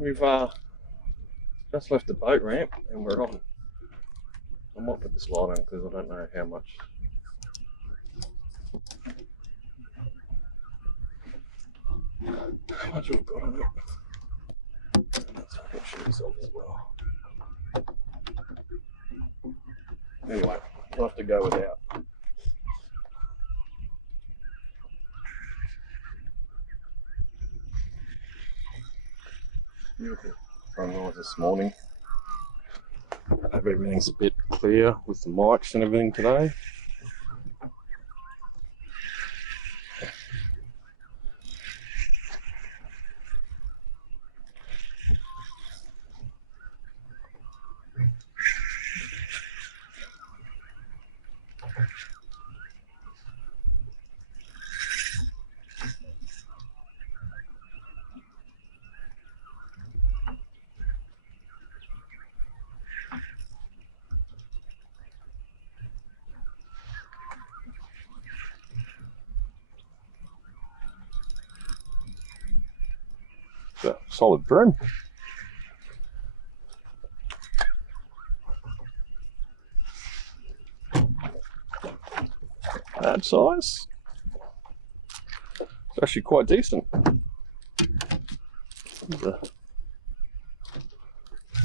we've just left the boat ramp and we're on. I might put this light on because I don't know how much we've got on it. Let's shoot this off as well. Anyway, we'll have to go without. Beautiful sunrise this morning. I hope everything's a bit clear with the mics and everything today. A solid bream. That size. It's actually quite decent.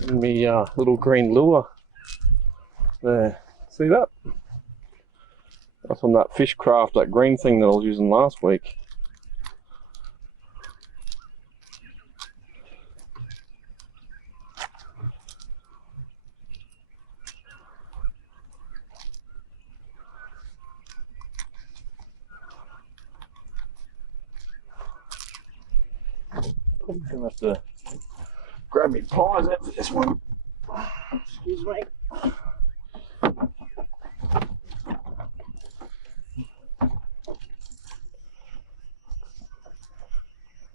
Me little green lure there. See that? That's on that fish craft, that green thing that I was using last week. Probably gonna have to grab me pliers out for this one. Excuse me.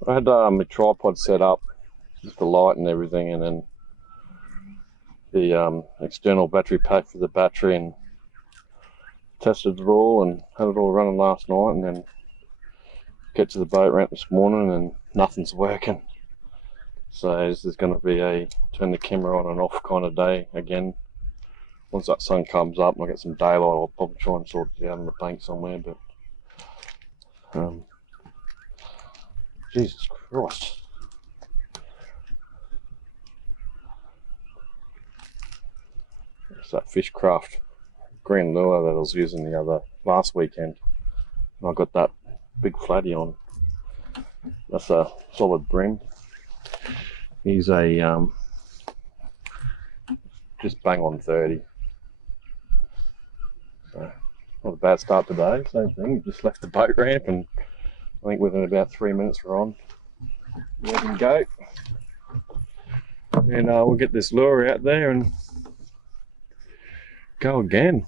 I had my tripod set up, just the light and everything, and then the external battery pack for the battery, and tested it all and had it all running last night, and then get to the boat ramp this morning and nothing's working. So this is going to be a turn the camera on and off kind of day again. Once that sun comes up and I get some daylight, I'll probably try and sort it out on the bank somewhere, but Jesus Christ. It's that Fishcraft green lure that I was using last weekend. And I got that big flatty on. That's a solid bream. He's a just bang on 30. So not a bad start today. Same thing, we just left the boat ramp and I think within about 3 minutes we're on. We can go. And we'll get this lure out there and go again.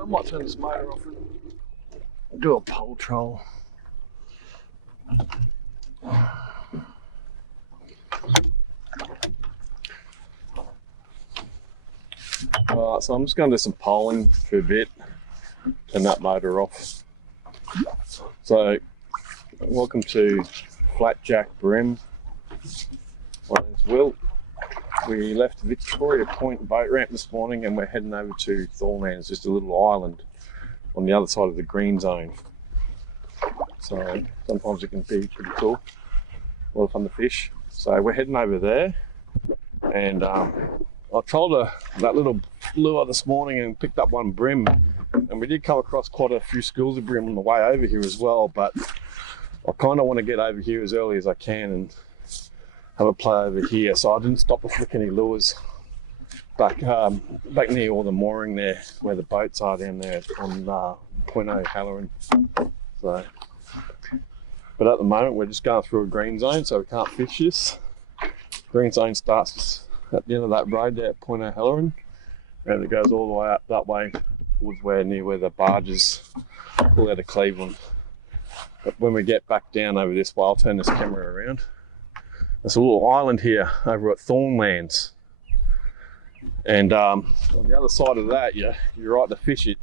I might turn this motor off and do a pole troll. Alright, so I'm just going to do some polling for a bit, turn that motor off. So, welcome to FlatJackBream. My name's Will. We left Victoria Point boat ramp this morning and we're heading over to Thornlands, just a little island on the other side of the green zone. So sometimes it can be pretty cool, a lot of fun to fish. So we're heading over there, and I trolled that little lure this morning and picked up one bream, and we did come across quite a few schools of bream on the way over here as well, but I kind of want to get over here as early as I can and have a play over here, so I didn't stop to flick any lures back near all the mooring there where the boats are down there on Point O'Halloran. So, but at the moment we're just going through a green zone, so we can't fish this. Green zone starts at the end of that road there at Point O'Halloran, and it goes all the way up that way towards where the barges pull out of Cleveland. But when we get back down over this way, I'll turn this camera around. There's a little island here over at Thornlands, And on the other side of that, you're right to fish it.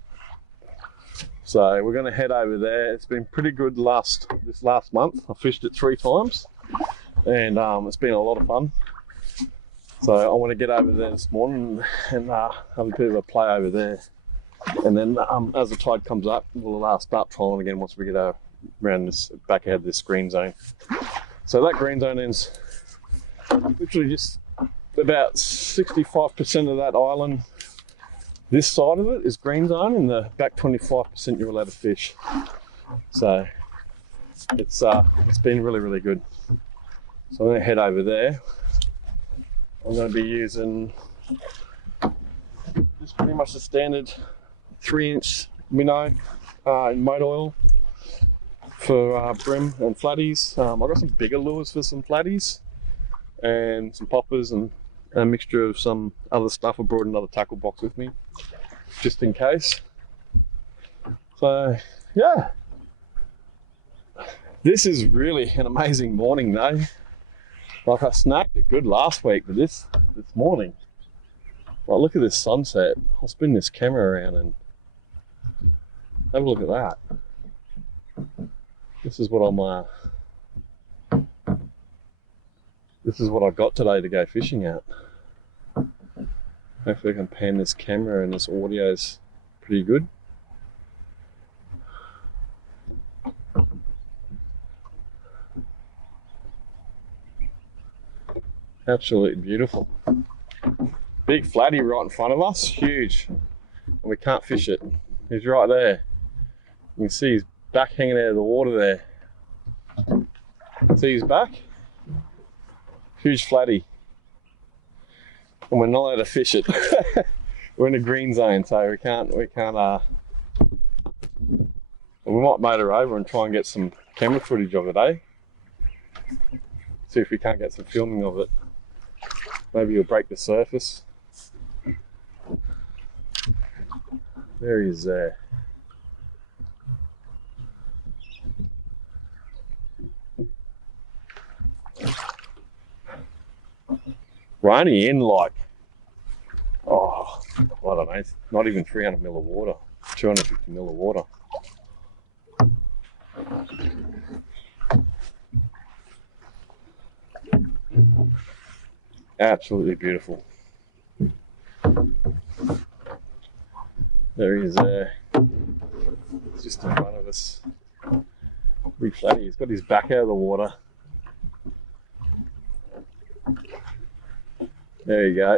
So we're going to head over there. It's been pretty good this last month. I fished it 3 times, and it's been a lot of fun. So I want to get over there this morning and have a bit of a play over there. And then as the tide comes up, we'll start trolling again once we get around this back ahead of this green zone. So that green zone is literally just about 65% of that island. This side of it is green zone, and the back 25% you're allowed to fish. So it's been really, really good. So I'm going to head over there. I'm going to be using just pretty much the standard 3-inch minnow in motor oil for brim and flatties. I've got some bigger lures for some flatties and some poppers and a mixture of some other stuff. I brought another tackle box with me just in case. So yeah, this is really an amazing morning though. Like I snagged it good last week, but this morning, well, look at this sunset. I'll spin this camera around and have a look at that. This is what I got today to go fishing at. Hopefully I can pan this camera and this audio's pretty good. Absolutely beautiful. Big flatty right in front of us, huge. And we can't fish it. He's right there. You can see his back hanging out of the water there. See his back? Huge flatty. And we're not allowed to fish it. We're in a green zone, so we can't we might motor over and try and get some camera footage of it, eh? See if we can't get some filming of it. Maybe you'll break the surface. There he is there. We're only in like, I don't know, not even 300 mil of water, 250 mil of water. Absolutely beautiful. There he is there. He's just in front of us. Big flatty. He's got his back out of the water. There you go.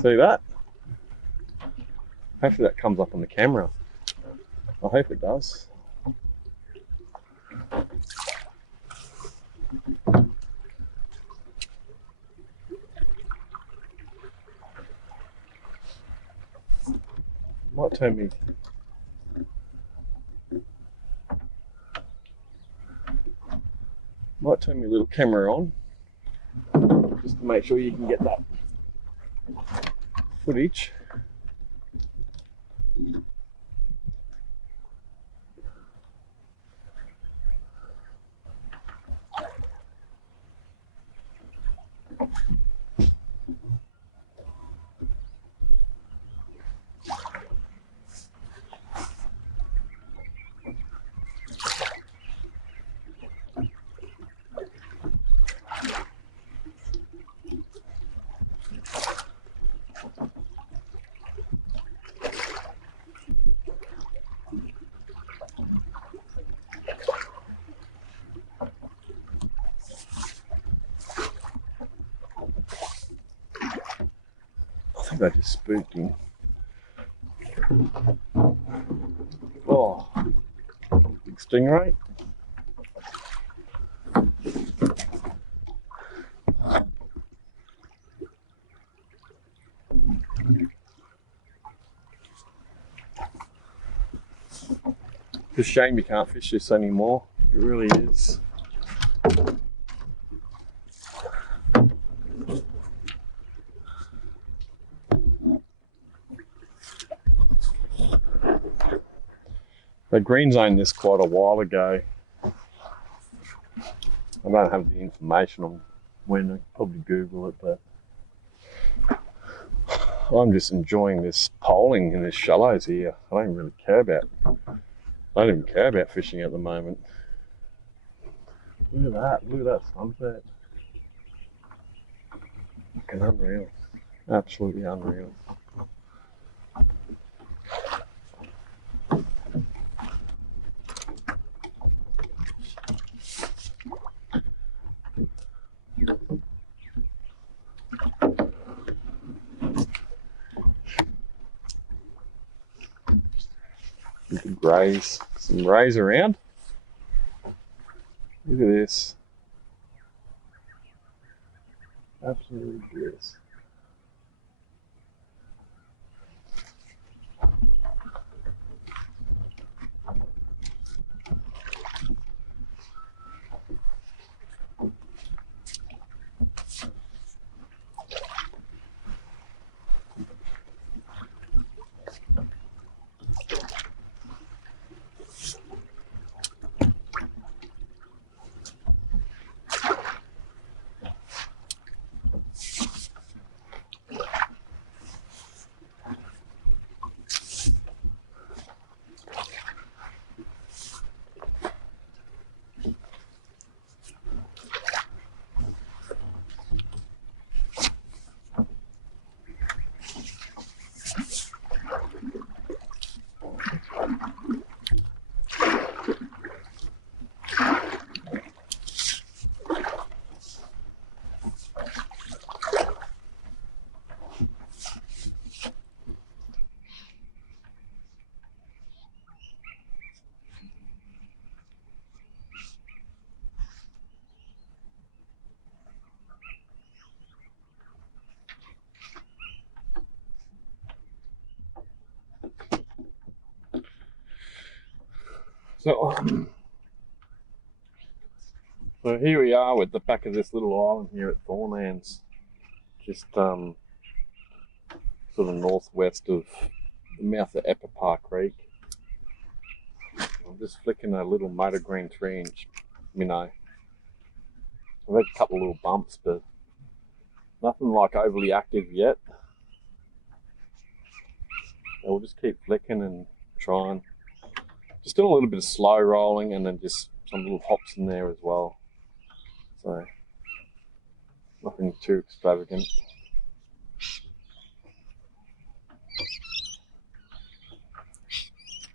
See that? Hopefully that comes up on the camera. I hope it does. Might turn my little camera on just to make sure you can get that footage. I think I just spooked him. Oh, big stingray. It's a shame you can't fish this anymore. It really is. They green zoned this quite a while ago. I don't have the information on when. I probably Google it, but I'm just enjoying this poling in this shallows here. I don't even care about fishing at the moment. Look at that sunset. Fucking unreal. Absolutely unreal. Some rays around. Look at this. Absolutely bliss. So here we are at the back of this little island here at Thornlands, just sort of northwest of the mouth of Epipar Creek. I'm just flicking a little motor green 3-inch minnow. I've had a couple of little bumps, but nothing like overly active yet. So we'll just keep flicking and trying. Just doing a little bit of slow rolling and then just some little hops in there as well. So nothing too extravagant.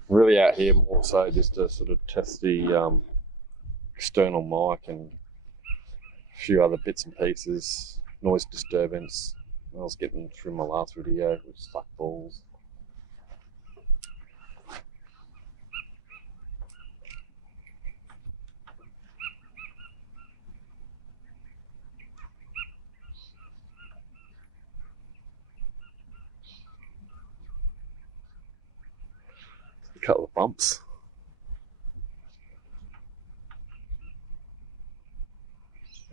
Really out here more so just to sort of test the external mic and a few other bits and pieces, noise disturbance. I was getting through my last video, which sucked balls. A couple of bumps.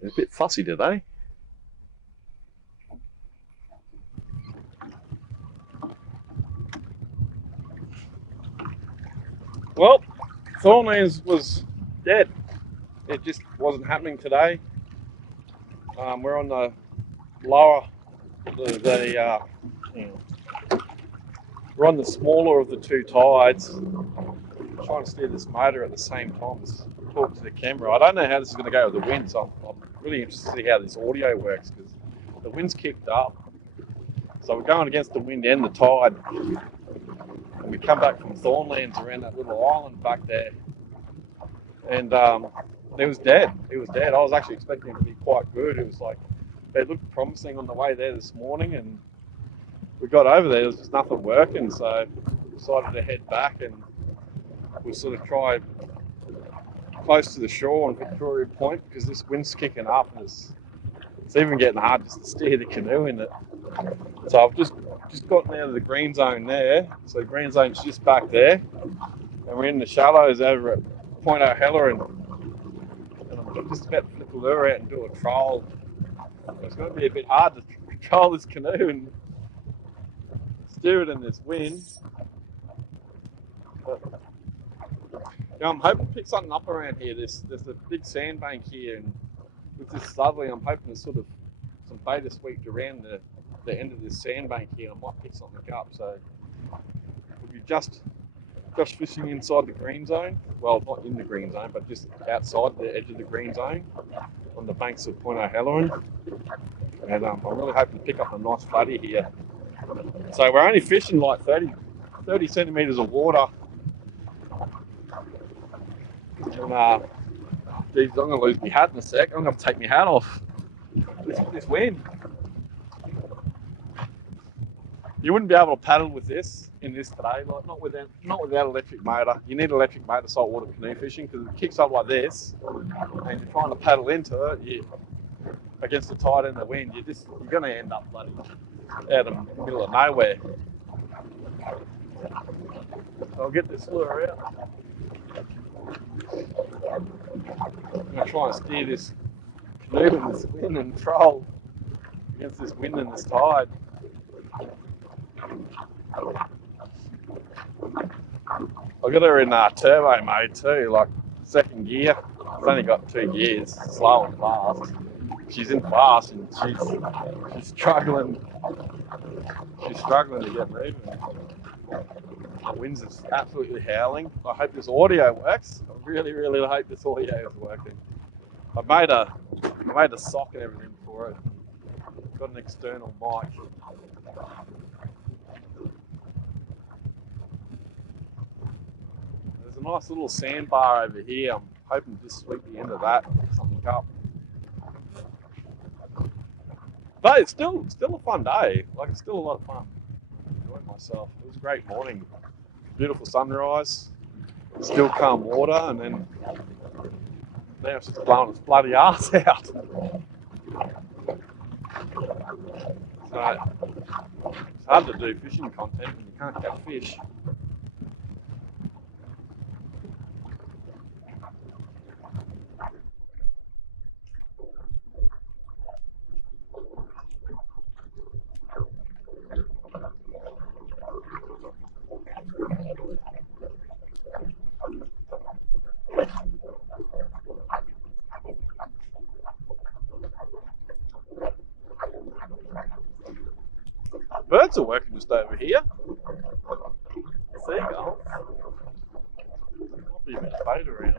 They're a bit fussy today. Well, Thornlands was dead. It just wasn't happening today. We're on the lower, we're on the smaller of the two tides. I'm trying to steer this motor at the same time as talk to the camera. I don't know how this is going to go with the wind, so I'm really interested to see how this audio works because the wind's kicked up. So we're going against the wind and the tide. And we come back from Thornlands around that little island back there. And it was dead. It was dead. I was actually expecting it to be quite good. It was like, it looked promising on the way there this morning, and we got over there was just nothing working, so we decided to head back and we'll sort of try close to the shore on Victoria Point because this wind's kicking up and it's even getting hard just to steer the canoe in it. So I've just gotten out of the green zone there. So the green zone's just back there, and we're in the shallows over at Point O'Hella, and I'm just about to flip the lure out and do a troll. It's going to be a bit hard to control this canoe and steer it in this wind. But, I'm hoping to pick something up around here. There's a big sandbank here, and with this southerly, I'm hoping there's sort of some beta swept around the the end of this sandbank here. I might pick something up. So we'll be just fishing inside the green zone. Well, not in the green zone, but just outside the edge of the green zone on the banks of Point O'Halloran. And I'm really hoping to pick up a nice flatty here. So we're only fishing like 30 centimetres of water. And, geez, I'm going to lose my hat in a sec. I'm going to take my hat off. This wind. You wouldn't be able to paddle with this in this today, like not without electric motor. You need electric motor saltwater canoe fishing because it kicks up like this, and you're trying to paddle into it against the tide and the wind. You're going to end up bloody out in the middle of nowhere. So I'll get this lure out. I'm going to try and steer this canoe in this wind and troll against this wind and this tide. I got her in turbo mode too, like second gear. It's only got 2 gears, slow and fast. She's in fast and she's struggling. She's struggling to get moving. The wind's just absolutely howling. I hope this audio works. I really, really hope this audio is working. I made a sock and everything for it. Got an external mic. There's a nice little sandbar over here. I'm hoping to just sweep the end of that and pick something up. But it's still a fun day. Like, it's still a lot of fun. I enjoyed myself. It was a great morning. Beautiful sunrise. Still calm water, and then now it's just blowing its bloody arse out. So it's hard to do fishing content when you can't catch fish. Birds are working just over here. Seagulls. Might be a bit of bait around.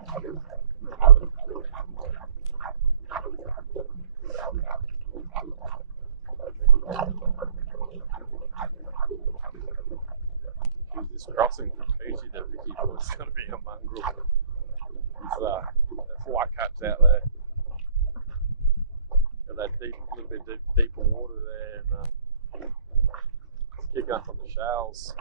This crossing from Peachy to Vicky was going to be a mongrel. There's white caps out there. Got that little bit deeper water there, and kicking up on the shells.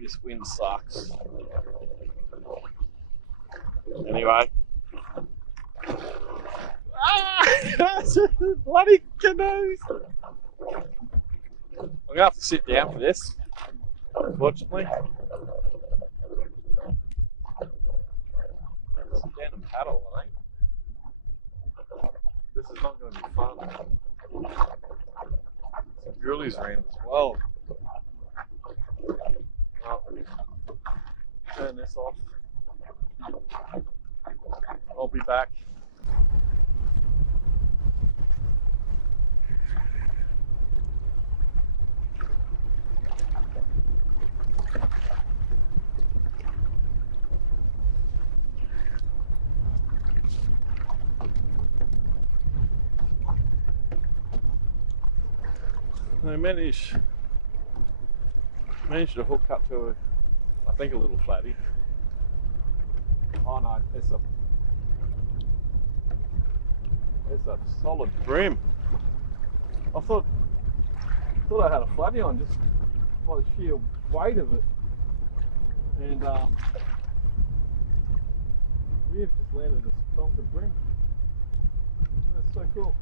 This wind sucks. Anyway. Bloody canoes! I'm gonna have to sit down for this, unfortunately. Sit down and paddle, I think. This is not gonna be fun. Some ghoulies around as well. Turn this off. I'll be back. I managed to hook up to I think a little flatty. Oh no, it's a solid bream. I thought I had a flatty on just by the sheer weight of it, and we've just landed a stonker bream. That's so cool.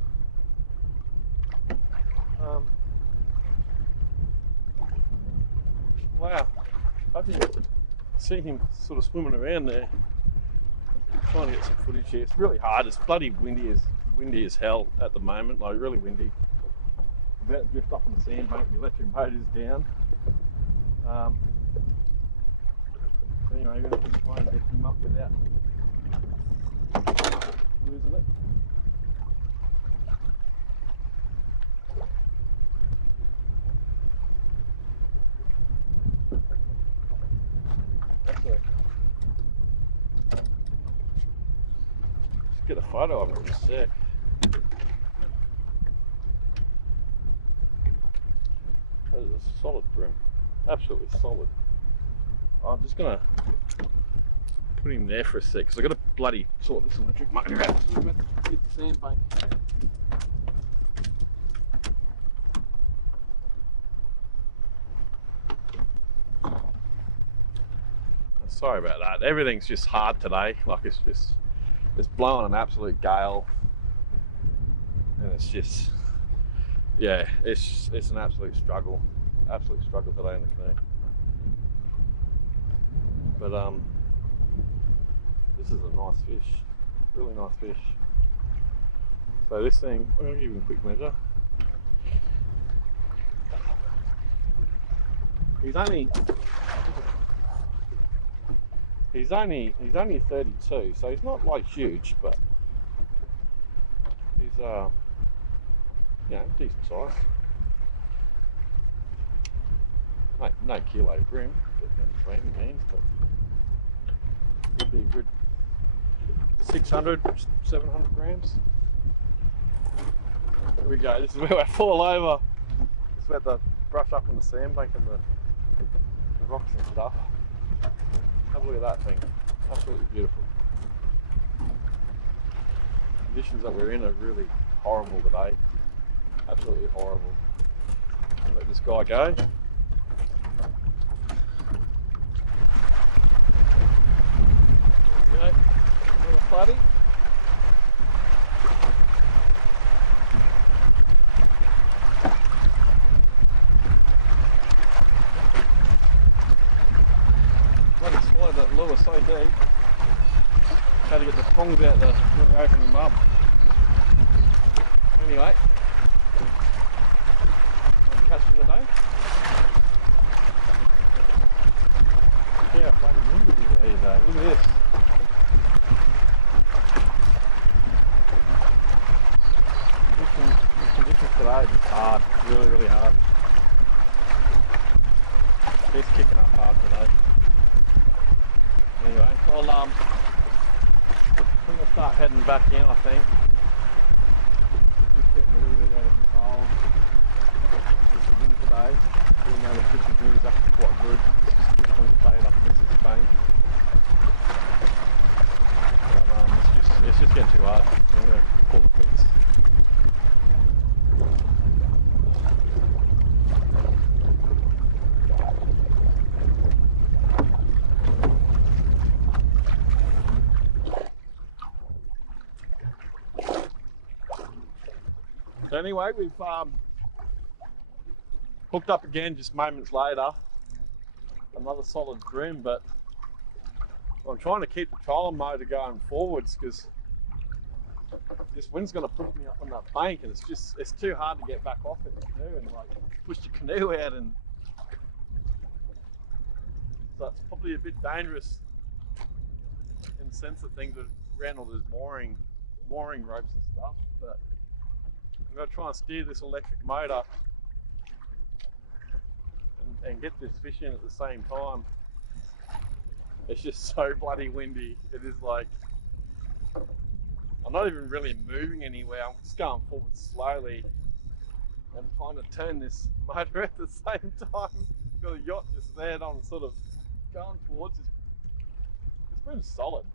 Wow, I think see him sort of swimming around there, trying to get some footage here. It's really hard. It's bloody windy as windy as hell at the moment, like really windy. About to drift up on the sandbank, the electric motor's down. Anyway, we're going to try and get him up without losing it. Actually, just get a photo of it in a sec. That is a solid bream, absolutely solid. I'm just gonna put him there for a sec because I've got to bloody sort this electric motor out to get the sandbank. Sorry about that. Everything's just hard today. Like it's blowing an absolute gale, and it's just, yeah, it's an absolute struggle today in the canoe. But this is a nice fish, really nice fish. So this thing, I'm gonna give you a quick measure. He's only 32, so he's not like huge, but he's you know, decent size. No kilo bream, by any means, but it'd be a good 600, 700 grams. There we go. This is where I fall over. Just about to brush up on the sandbank and the rocks and stuff. Have a look at that thing. Absolutely beautiful. Conditions that we're in are really horrible today. Absolutely horrible. I'll let this guy go. There we go. Another flatty. Bloody swallowed that lure so deep. Had to get the tongs out when we opened him up. Anyway, one catch for the day. Yeah, bloody windy today though. Look at this. Conditions today are just hard, really hard. It's kicking up hard today. Anyway, I'm gonna start heading back in, I think. Just getting a little bit out of control with the wind today. Even though the fishing here is actually quite good. It's just pushing the bait up against this bank. But it's just getting too hard. I'm gonna call it quits. So anyway, we've hooked up again just moments later. Another solid bream, but I'm trying to keep the trolling motor going forwards because this wind's going to push me up on that bank, and it's too hard to get back off it to do and like push the canoe out, and so it's probably a bit dangerous in the sense that things are around all those mooring ropes and stuff, but I'm going to try and steer this electric motor and get this fish in at the same time. It's just so bloody windy. It is like, I'm not even really moving anywhere. I'm just going forward slowly and trying to turn this motor at the same time. Got a yacht just there and I'm sort of going towards this. It's been solid.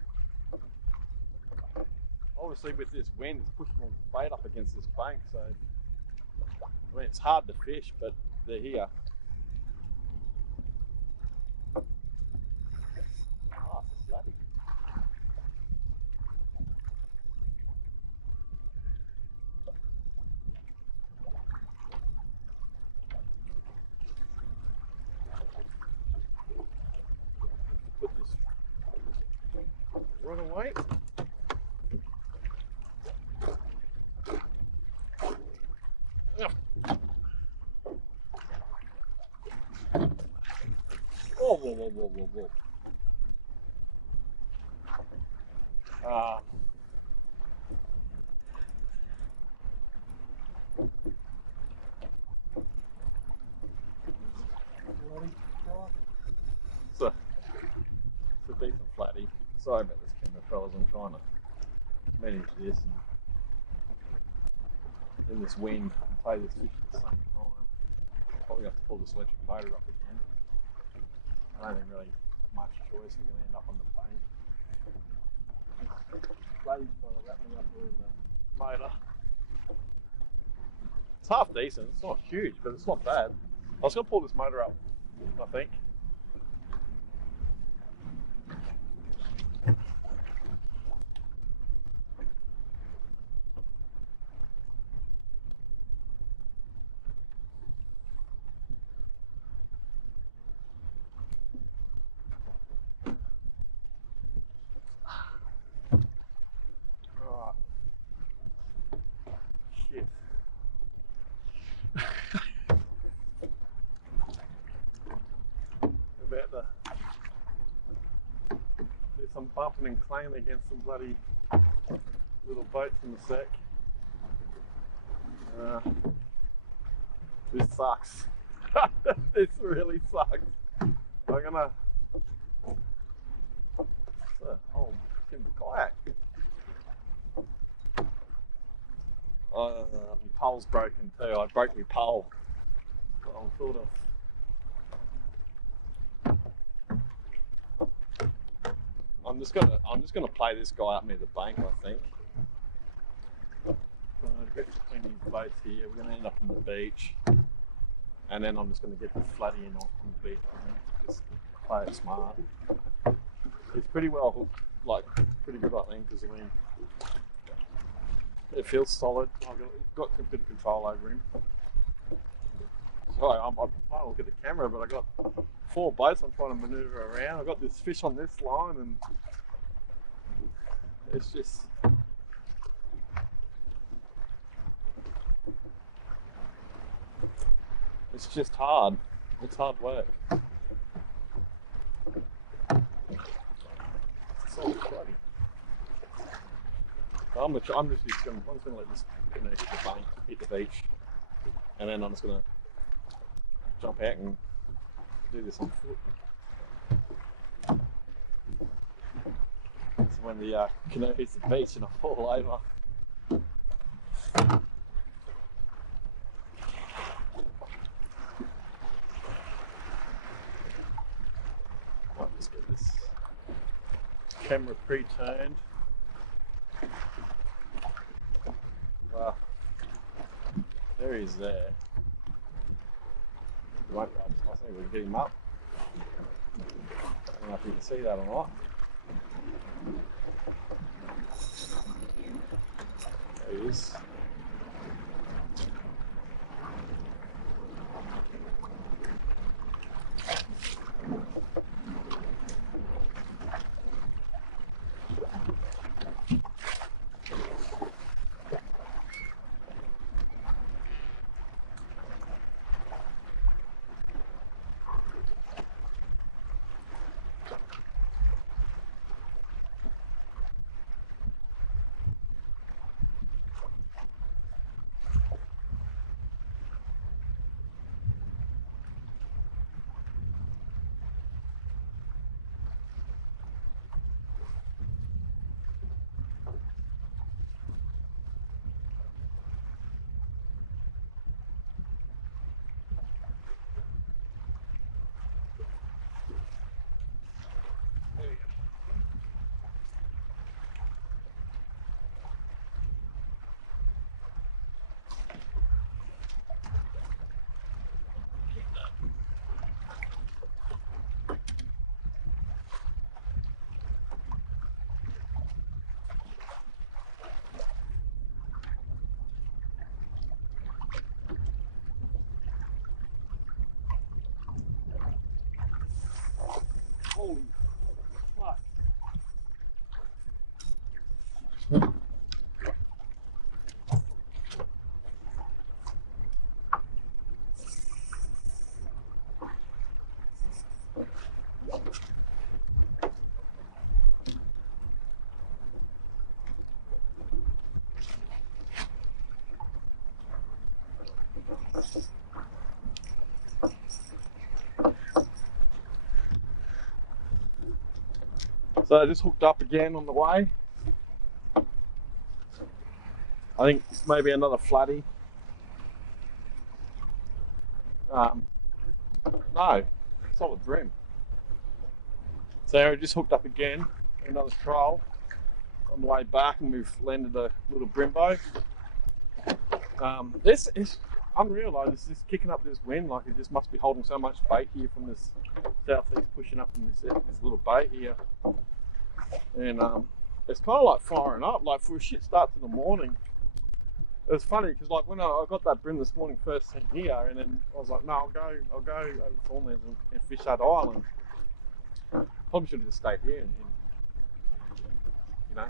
Obviously with this wind, it's pushing all the bait up against this bank, so I mean it's hard to fish, but they're here. Ah, it's a flatty. Put this right away. Oh, whoa, whoa, whoa, whoa, whoa. It's a decent flatty. Sorry about this camera, fellas. I'm trying to manage this and in this wind and play this fish at the same time. Probably have to pull this electric motor up again. I don't even really have much choice. We're going to end up on the bank. Flatty's trying to wrap me up here in the motor. It's half decent. It's not huge, but it's not bad. I was going to pull this motor up, I think. Alright. Shit. About to do some bumping and clanging against some bloody little boats in the sec. This sucks. This really sucks. I'm gonna. Oh, timber kayak. My pole's broken too. I broke my pole. So I'm sort of. I'm just gonna play this guy up near the bank, I think. Between these boats here, we're gonna end up on the beach, and then I'm just gonna get the flatty in on the beach. I think. Just play it smart. It's pretty well hooked, like pretty good, I think, because I mean, it feels solid. I've got a bit of control over him. Sorry, I'm trying to look at the camera, but I got 4 boats I'm trying to maneuver around. I got this fish on this line, and it's just. It's just hard. It's hard work. It's so bloody. So I'm just gonna let this canoe hit the bank, hit the beach, and then I'm just gonna jump out and do this on foot. So when the canoe hits the beach and I fall over. I'll just get this camera pre-turned. Wow, there he is there. I think we can get him up. I don't know if you can see that or not. There he is. Holy fuck. So I just hooked up again on the way. I think maybe another flatty. No, solid brim. So I just hooked up again, another troll on the way back, and we've landed a little brimbo. This is unreal though. This is kicking up this wind, like it just must be holding so much bait here from this southeast, pushing up from this little bay here. And it's kind of like firing up, like for a shit start to the morning. It was funny because like when I got that brim this morning first thing here, and then I was like, no, I'll go over the Thornlands and fish that island. Probably should have just stayed here and you know,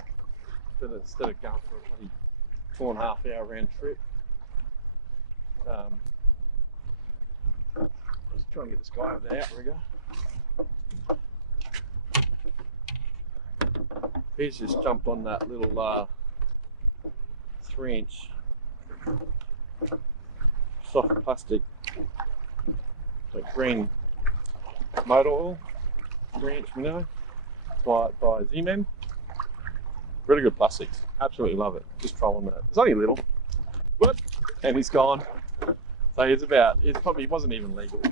instead of going for a bloody 4.5 hour round trip. Let's try and get this guy over the outrigger. He's just jumped on that little 3-inch soft plastic, like green motor oil, 3-inch minnow by Z-Man. Really good plastics. Absolutely love it. Just trolling that. It's only a little. Whoop, and he's gone. So he wasn't even legal.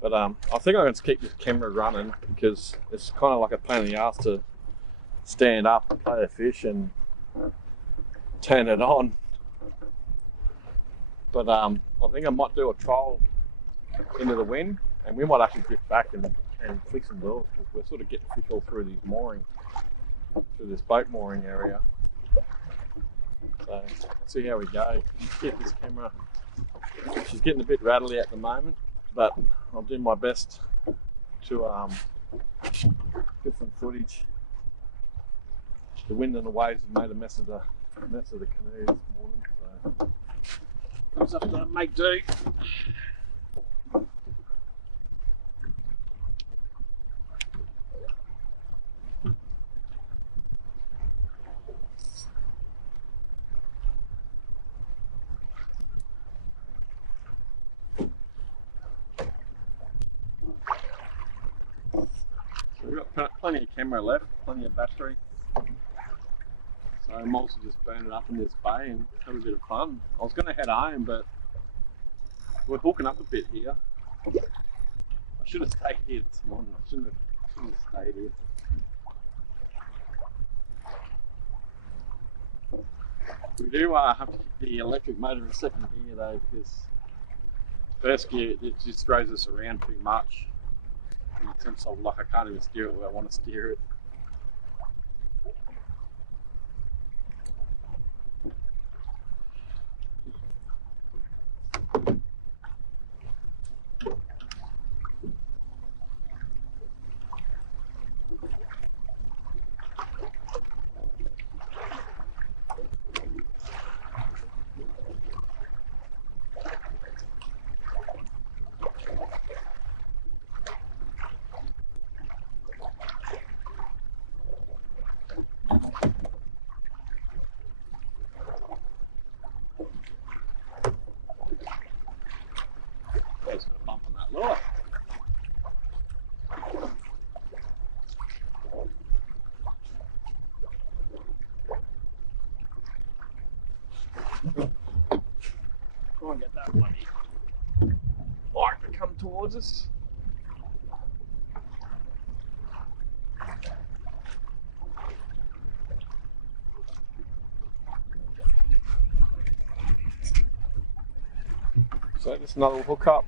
But I think I'm going to keep this camera running because it's kind of like a pain in the ass to stand up, play a fish, and turn it on. But I think I might do a troll into the wind, and we might actually drift back and flick some lures because we're sort of getting fish all through these moorings, through this boat mooring area. So let's see how we go. Keep this camera. She's getting a bit rattly at the moment, but I'll do my best to get some footage. The wind and the waves have made a mess of the canoe this morning, so I'll just have to make do. We've got plenty of camera left, plenty of battery. So I'm also just burn it up in this bay and have a bit of fun. I was going to head home, but we're hooking up a bit here. I should have stayed here this morning. I shouldn't have stayed here. We do have to keep the electric motor in second gear though, because first gear it just throws us around too much. In the sense of like I can't even steer it where I want to steer it. There's a bump on that lure. Go and get that bloody light to come towards us. So just another hook up.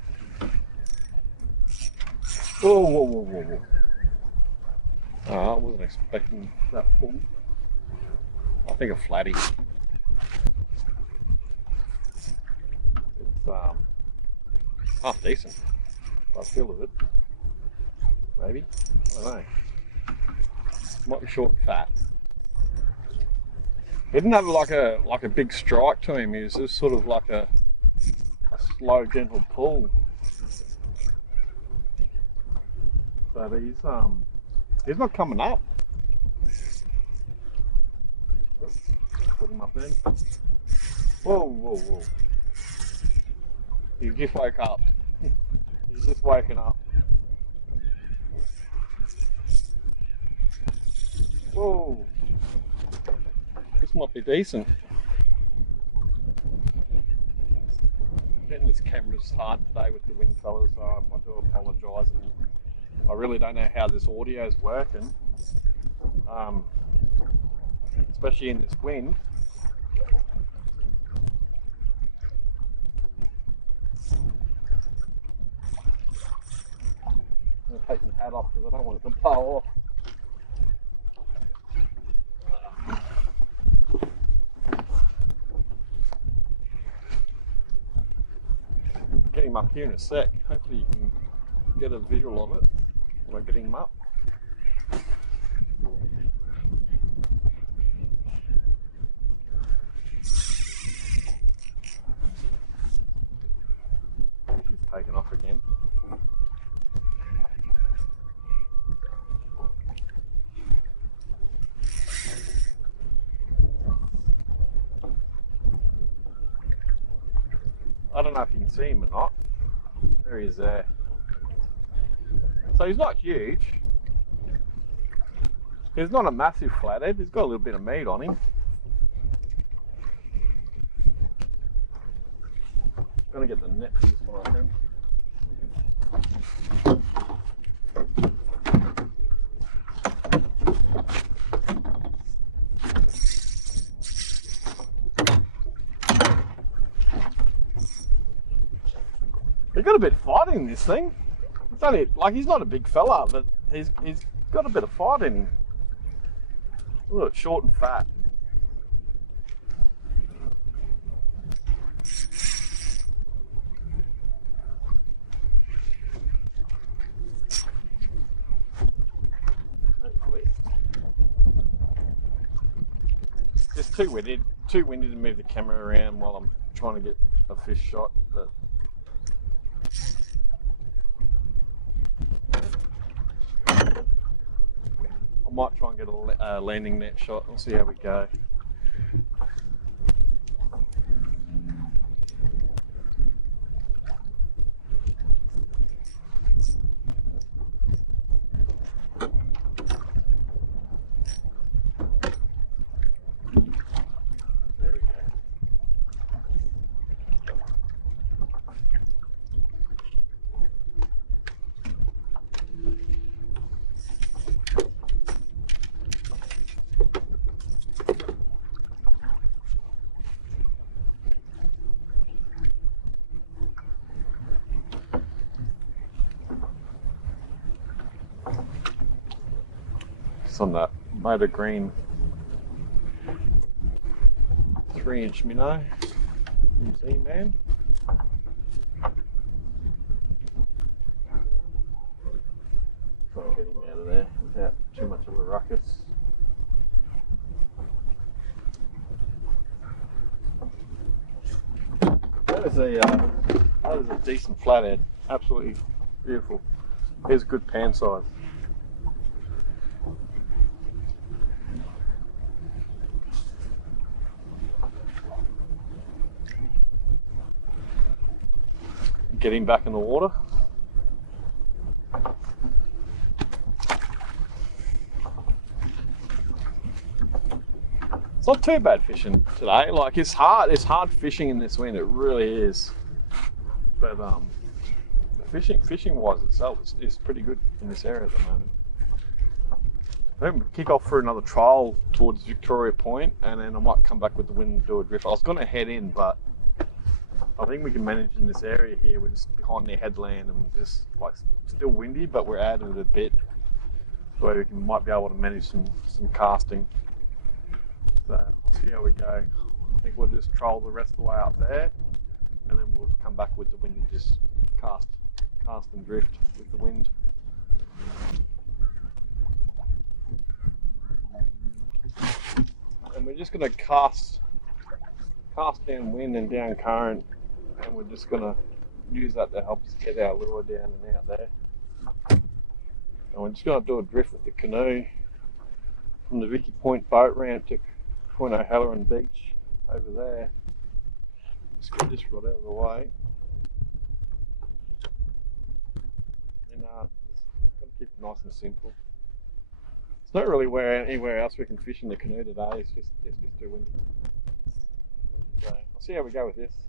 Whoa, whoa, whoa, whoa, whoa. Oh, I wasn't expecting that pull. I think a flatty. It's half decent. I feel of it. Maybe. I don't know. Might be short and fat. He didn't have like a big strike to him. He was just sort of like a slow, gentle pull. But he's not coming up. Oops, put him up then. Whoa, whoa, whoa. He just woke up. He's just waking up. Whoa, this might be decent. Getting this camera's hard today with the wind, fellas, so I do apologise, and I really don't know how this audio is working, especially in this wind. I'm going to take my hat off because I don't want it to blow off. Get him up here in a sec. Hopefully you can get a visual of it when I get him up. He's taken off again. I don't know if you can see him or not. There he is there. So he's not huge. He's not a massive flathead. He's got a little bit of meat on him. I'm gonna get the net for this one, I think. He's got a bit of fight in this thing. It's only like he's not a big fella, but he's got a bit of fight in him. Look, short and fat. It's too windy to move the camera around while I'm trying to get a fish shot, but I might try and get a landing net shot. We'll see how we go. There we go. It's on that motor green 3-inch minnow. You can see, man. Try and get him out of there without too much of a ruckus. That is a decent flathead. Absolutely beautiful. Here's a good pan size. Get him back in the water. It's not too bad fishing today. Like it's hard fishing in this wind. It really is. But fishing wise itself is pretty good in this area at the moment. I think we'll kick off for another trial towards Victoria Point, and then I might come back with the wind and do a drift. I was going to head in, but I think we can manage in this area here. We're just behind their headland and just like still windy, but we're adding it a bit so we might be able to manage some casting. So we'll see how we go. I think we'll just troll the rest of the way up there, and then we'll come back with the wind and just cast and drift with the wind. And we're just going to cast downwind and down current, and we're just going to use that to help us get our lure down and out there. And we're just going to do a drift with the canoe from the Vicky Point boat ramp to Point O'Halloran Beach over there. Let's get this rod out of the way. And going to keep it nice and simple. It's not really anywhere else we can fish in the canoe today. It's just too windy. So I'll see how we go with this.